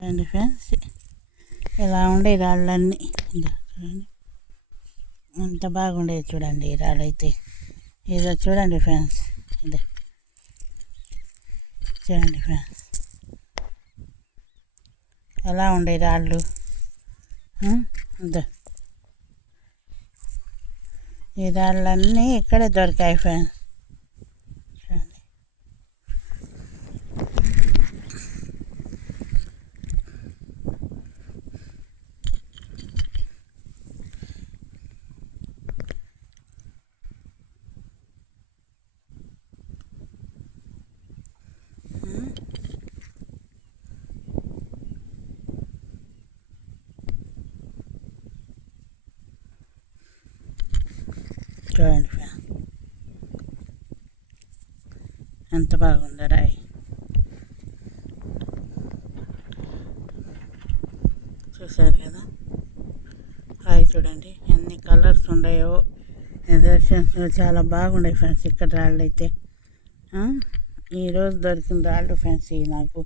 చూడండి ఫ్రెండ్స్. ఇలా ఉండే రాళ్ళన్నీ. చూడండి. ఎంత బాగుండేది చూడండి ఈ రాళ్ళు అయితే. ఇదో చూడండి ఫ్రెండ్స్. ఇదే చూడండి ఫ్రెండ్స్. ఎలా ఉండే రాళ్ళు? ఇదే ఈ రాళ్ళన్నీ ఇక్కడే దొరికాయి ఫ్రెండ్స్ చూడండి చూడండి ఫ్యాన్ ఎంత బాగుందో రాయి చూసారు కదా రాయి చూడండి ఎన్ని కలర్స్ ఉన్నాయో నిదర్శన్స్ చాలా బాగున్నాయి ఫ్రెండ్స్ ఇక్కడ రాళ్ళు అయితే ఈరోజు దొరికిన రాళ్ళు ఫ్రెండ్స్ ఇవి నాకు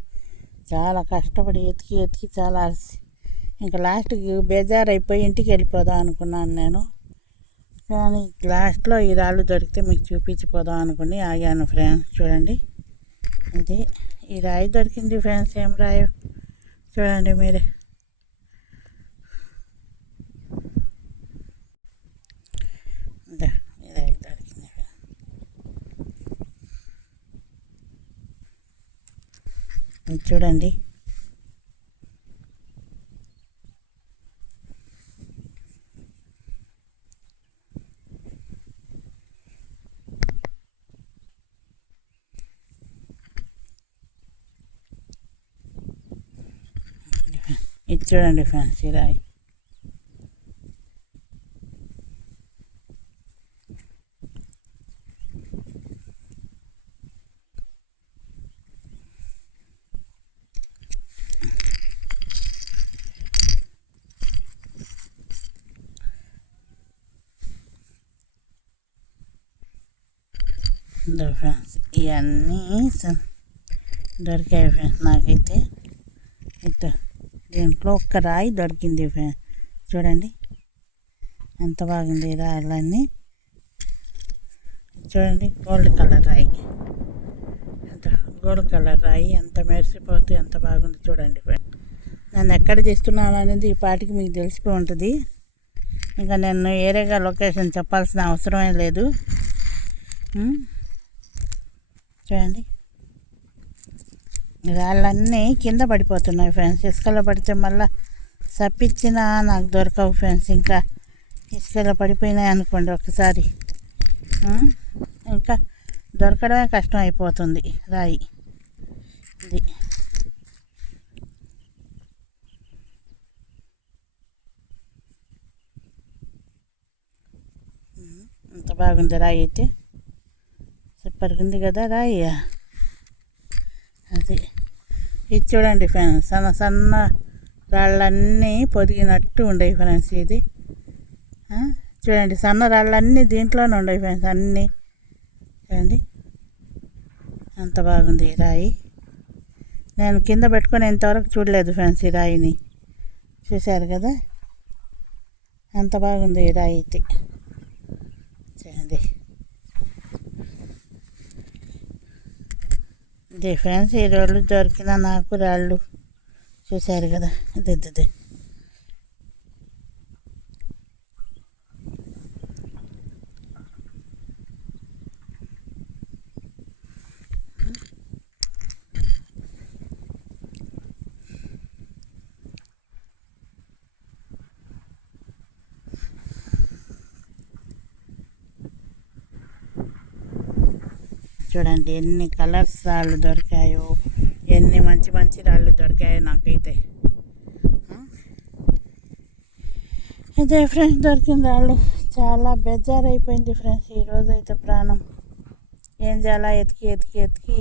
చాలా కష్టపడి ఎతికి ఎతికి చాలా ఇంకా లాస్ట్కి బేజారు అయిపోయి ఇంటికి వెళ్ళిపోదాం అనుకున్నాను నేను కానీ లాస్ట్లో ఈ రాళ్ళు దొరికితే మీకు చూపించిపోదాం అనుకుని ఆగాను ఫ్రెండ్స్. చూడండి. ఇది ఈ రాయి దొరికింది ఫ్రెండ్స్. ఏం రాయో? చూడండి మీరే. ఈ రాయి దొరికింది చూడండి. ఇది చూడండి ఫ్రెండ్స్ ఈ రాయి ఇదో ఫ్రెండ్స్ ఇవన్నీ స- దొరికాయి ఫ్రెండ్స్ నాకైతే ఇదో దీంట్లో ఒక్క రాయి దొరికింది చూడండి. ఎంత బాగుంది రాయలన్నీ చూడండి గోల్డ్ కలర్ రాయి. గోల్డ్ కలర్ రాయి ఎంత మెరిసిపోతే ఎంత బాగుంది చూడండి నన్ను ఎక్కడ తీస్తున్నాను అనేది ఈ పాటికి మీకు తెలిసిపోయి ఉంటుంది. ఇంకా నేను ఏరేగా లొకేషన్ చెప్పాల్సిన అవసరమే లేదు. చూడండి. రాళ్ళన్నీ కింద పడిపోతున్నాయి ఫ్రెండ్స్. ఇసుకలో పడితే మళ్ళీ సప్పించినా నాకు దొరకవు ఫ్రెండ్స్. ఇంకా ఇసుకలో పడిపోయినాయి అనుకోండి ఒకసారి. ఇంకా దొరకడమే కష్టం అయిపోతుంది. రాయి. ఇది. అంత బాగుంది రాయి అయితే. సూపర్గా ఉంది కదా రాయి. అది. ఇది చూడండి ఫ్రెండ్స్ సన్న సన్న రాళ్ళన్నీ పొదిగినట్టు ఉండేవి ఫ్రెండ్స్ ఇది. చూడండి సన్న రాళ్ళన్నీ దీంట్లోనే ఉండేవి ఫ్రెండ్స్ అన్నీ. చూడండి. అంత బాగుంది ఈ రాయి. నేను కింద పెట్టుకొని ఇంతవరకు చూడలేదు ఫ్రెండ్స్ ఈ రాయిని. చూశారు కదా? అంత బాగుంది ఈ రాయి అయితే చూడండి ఇది ఫ్రెండ్స్ ఈ రోడ్లు దొరికిన నాకు రాళ్ళు. చూశారు కదా? ఇది చూడండి ఎన్ని కలర్స్ రాళ్ళు దొరికాయో ఎన్ని మంచి మంచి రాళ్ళు దొరికాయో నాకైతే. అయితే ఇదే ఫ్రెండ్స్ దొరికిన రాళ్ళు. చాలా బెజార్ అయిపోయింది ఫ్రెండ్స్ ఈరోజు అయితే ప్రాణం. ఏం చేయాలా ఎతికి ఎతికి ఎతికి.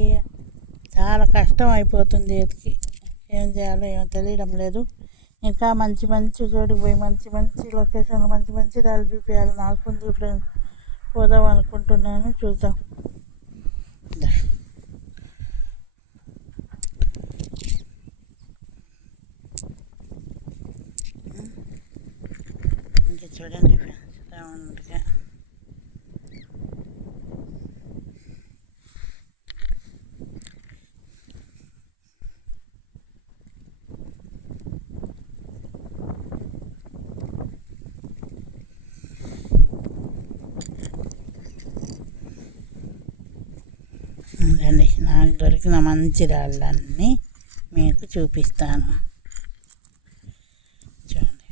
చాలా కష్టం అయిపోతుంది ఎతికి. ఏం చేయాలో ఏమో తెలియడం లేదు. ఇంకా మంచి మంచి చోటుకు పోయి మంచి మంచి లొకేషన్లు మంచి మంచి రాళ్ళు చూపించాలి నాకు ఉంది ఫ్రెండ్స్. పోదాం అనుకుంటున్నాను చూద్దాం. Да. Где-то రండి నాకు దొరికిన మంచి రాళ్ళన్నీ మీకు చూపిస్తాను చూడండి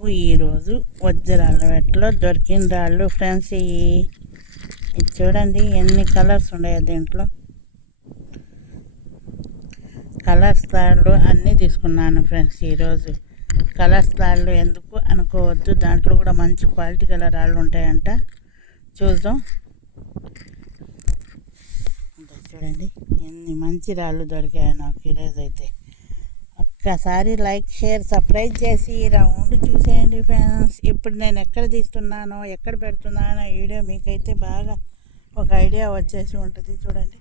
నాకు ఈరోజు వజ్రాల వెట్లో దొరికిన రాళ్ళు ఫ్రెండ్స్ ఇవి చూడండి ఎన్ని కలర్స్ ఉన్నాయో దీంట్లో. కలర్స్ తాళ్ళు అన్నీ తీసుకున్నాను ఫ్రెండ్స్ ఈరోజు కలర్స్ తాళ్ళు ఎందుకు అనుకోవద్దు దాంట్లో కూడా మంచి క్వాలిటీ గల రాళ్ళు ఉంటాయంట. చూద్దాం. చూడండి ఎన్ని మంచి రాళ్ళు దొరికాయో నాకు ఈరోజు అయితే ఒక్కసారి లైక్ షేర్ సబ్స్క్రైబ్ చేసి రౌండ్ చూసేయండి ఫ్రెండ్స్. ఇప్పుడు నేను ఎక్కడ తీస్తున్నానో ఎక్కడ పెడుతున్నానో వీడియో మీకైతే బాగా ఒక ఐడియా వచ్చేసి ఉంటుంది. చూడండి.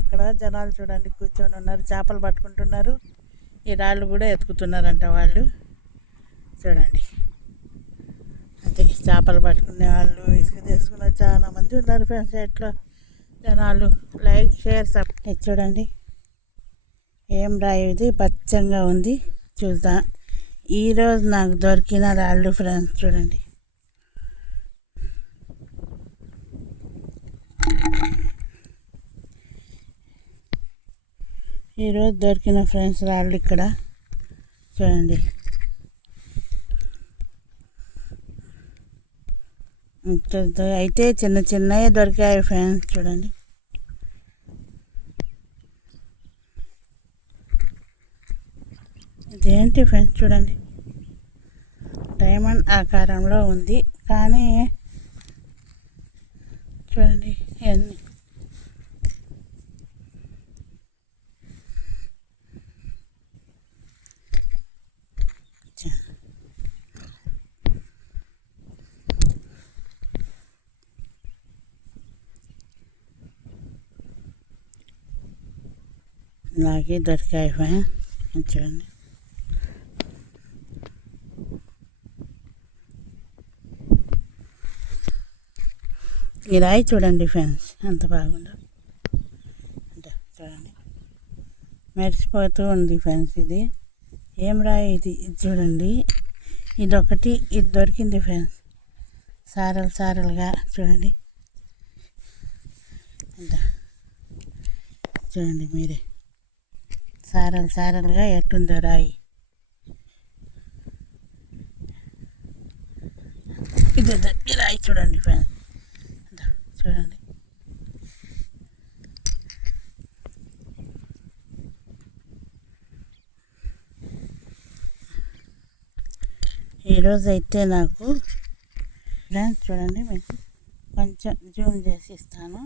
అక్కడ జనాలు చూడండి కూర్చొని ఉన్నారు చేపలు పట్టుకుంటున్నారు. ఈ రాళ్ళు కూడా ఎత్తుకుతున్నారంట వాళ్ళు. చూడండి. అదే చేపలు పట్టుకునే వాళ్ళు ఇసుక తీసుకున్న చాలా మంది ఉన్నారు ఫ్రెండ్స్. ఎట్లా జనాలు లైక్ షేర్ సబ్స్క్రైబ్. చూడండి. ఏం రాయి ఇది పచ్చంగా ఉంది. చూద్దాం. ఈరోజు నాకు దొరికిన రాళ్ళు ఫ్రెండ్స్ చూడండి. ఈరోజు దొరికిన ఫ్రెండ్స్ రాళ్ళు ఇక్కడ చూడండి. అయితే చిన్న చిన్నవి దొరికాయి ఫ్రెండ్స్ చూడండి. ఇదేంటి ఫ్రెండ్స్ చూడండి. డైమండ్ ఆకారంలో ఉంది. కానీ చూడండి ఇవన్నీ. ఇలాగే దొరికాయి చూడండి. ఈ రాయి చూడండి ఫ్రెండ్స్ ఎంత బాగుందో. చూడండి. మెరిసిపోతూ ఉంది ఫ్రెండ్స్ ఇది. ఏం రాయి ఇది? ఇది చూడండి. ఇది ఒకటి ఇది దొరికింది ఫ్రెండ్స్. సారలు సారలుగా చూడండి. చూడండి మీరే. సారలు సారలుగా ఎట్టుందో రాయి. ఇది రాయి చూడండి ఫ్రెండ్స్. చూడండి. ఈరోజు అయితే నాకు చూడండి మీకు కొంచెం జూమ్ చేసి ఇస్తాను.